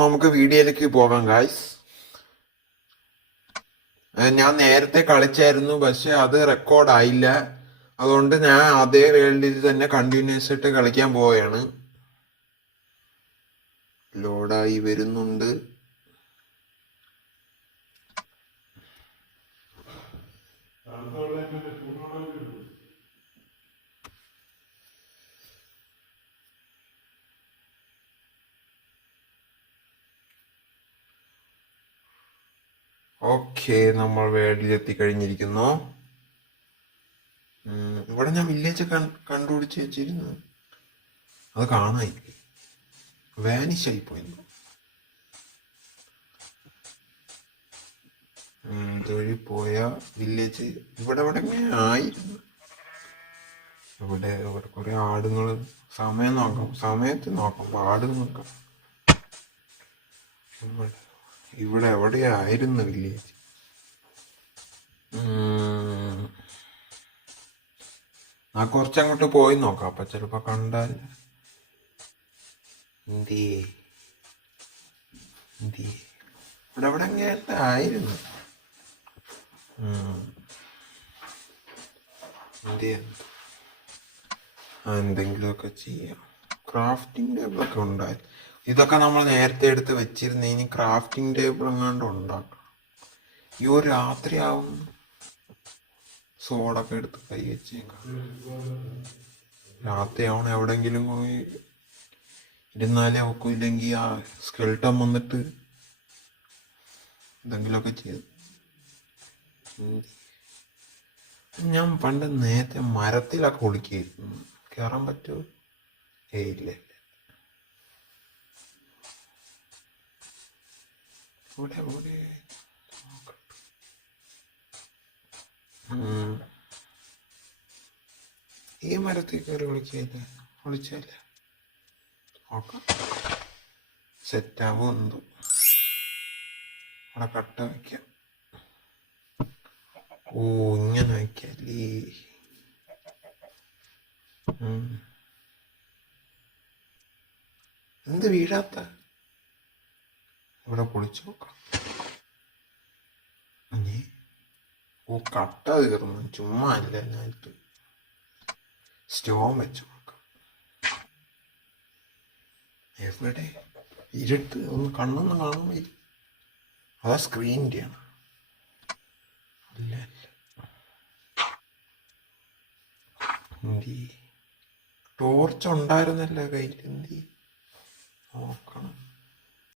നമുക്ക് വീഡിയോയിലേക്ക് പോകാം ഗായ്സ്. ഞാൻ നേരത്തെ കളിച്ചായിരുന്നു, പക്ഷെ അത് റെക്കോർഡ് ആയില്ല. അതുകൊണ്ട് ഞാൻ അതേ വേൾഡിൽ തന്നെ കണ്ടിന്യൂസ് ആയിട്ട് കളിക്കാൻ പോവുകയാണ്. ലോഡായി വരുന്നുണ്ട്. ഓക്കെ, നമ്മൾ വേൾഡിൽ എത്തിക്കഴിഞ്ഞിരിക്കുന്നു. ഇവിടെ ഞാൻ വില്ലേജ് കണ്ടുപിടിച്ച് വെച്ചിരുന്നു, അത് കാണാൻ വാനിഷ് ആയി പോയി. ഇതുവഴി പോയ വില്ലേജ് ഇവിടെ ഇവിടെ ആയിരുന്നു. ഇവിടെ ഇവിടെ കുറെ ആടുകൾ. സമയത്ത് നോക്കാം ആട് നോക്കാം. ഇവിടെ എവിടെയായിരുന്നു വില്ലേജ്? ആ കുറച്ചങ്ങോട്ട് പോയി നോക്കാം, അപ്പൊ ചിലപ്പോ കണ്ടാൽ. ഇവിടെ എവിടെ എങ്ങനെ ആയിരുന്നു. എന്തെങ്കിലുമൊക്കെ ചെയ്യാം. ക്രാഫ്റ്റിംഗ് ടേബിൾ ഒക്കെ ഉണ്ടായി. ഇതൊക്കെ നമ്മൾ നേരത്തെ എടുത്ത് വെച്ചിരുന്ന. ഇനി ക്രാഫ്റ്റിംഗ് ടേബിൾ എങ്ങാണ്ട് ഉണ്ടാക്കണം. ഈ ഒരു രാത്രിയാവും. സോഡൊക്കെ എടുത്ത് കൈ വെച്ചേക്കാം. രാത്രിയാവണം. എവിടെങ്കിലും പോയി ഇരുന്നാലേ ഒക്കും, ഇല്ലെങ്കിൽ ആ സ്കെൽട്ടൻ വന്നിട്ട് എന്തെങ്കിലുമൊക്കെ ചെയ്തു. ഞാൻ പണ്ട് നേരത്തെ മരത്തിലൊക്കെ ഒളിക്കായിരുന്നു. കയറാൻ പറ്റുമോ? ഇല്ല. ഇവിടെ ഈ മരത്തിൽ കയറി വിളിച്ചല്ല. നോക്കാം സെറ്റാവും എന്തോ. അവിടെ കട്ട വയ്ക്കാം. ഓ, ഇങ്ങനെ വയ്ക്കല്ലേ. എന്ത് വീഴാത്ത? ഇവിടെ പൊളിച്ചു നോക്കാം. ഓ, കട്ട തീർന്നു. ചുമ്മാ അല്ല, ഞാനിട്ട് സ്റ്റോൺ വെച്ചു നോക്കാം. എവിടെ ഇരുട്ട്? ഒന്ന് കണ്ണൊന്നും കാണാൻ വയ്യ. അതാ സ്ക്രീനിൻ്റെ ആണ്. അല്ല ടോർച്ച് ഉണ്ടായിരുന്നല്ലേ കയ്യിൽ. നോക്കണം.